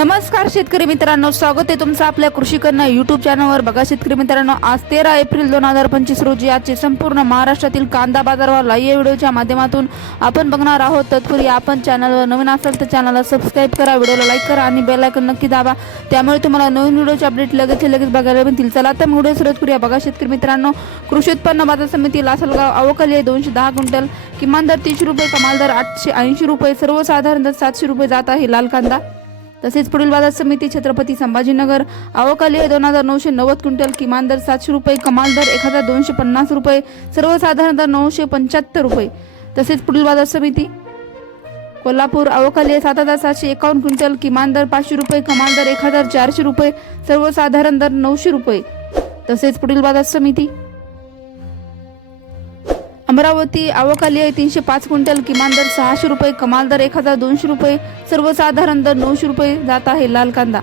नमस्कार शेतकरी मित्रांनो. स्वागत आहे तुमचं आपल्या कृषी कन्या युट्यूब चॅनलवर बघा शेतकरी मित्रांनो आज तेरा एप्रिल दोन हजार पंचवीस रोजी आजचे संपूर्ण महाराष्ट्रातील कांदा बाजारभाव लाईव्ह व्हिडिओच्या माध्यमातून आपण बघणार आहोत. तत्पूर्वी आपण चॅनलवर नवीन असाल तर चॅनलला सबस्क्राईब करा व्हिडिओला लाईक करा आणि बेल आयकन नक्की दाबा. त्यामुळे तुम्हाला नवीन व्हिडिओचे अपडेट लगेच लगेच बघायला मिळतील चला तर व्हिडिओ सुरुवात करूया. बघा शेतकरी मित्रांनो कृषी उत्पन्न बाजार समिती लासलगाव अवकाली आहे. दोनशे दहा क्विंटल. किमान दर तीनशे रुपये कमाल दर आठशे ऐंशी रुपये. सर्वसाधारण दर सातशे रुपये जात आहे लाल कांदा. तसेच पुढील बाजार समिती छत्रपती संभाजीनगर आवकाली दोन हजार नऊशे नव्वद क्विंटल किमान दर सातशे रुपये कमाल दर एक हजार दोनशे पन्नास रुपये सर्वसाधारण दर नऊशे पंच्याहत्तर रुपये. तसेच पुढील बाजार समिती कोल्हापूर अवकाली सात हजार सातशे एकावन्न क्विंटल किमान दर पाचशे रुपये कमाल दर एक हजार चारशे रुपये सर्वसाधारण दर नऊशे रुपये. तसेच पुढील बाजार समिती अमरावती आवकाली आहे. तीनशे पाच क्विंटल किमान दर सहाशे रुपये कमाल दर एक हजार दोनशे रुपये सर्वसाधारण दर नऊशे रुपये जात आहे लाल कांदा.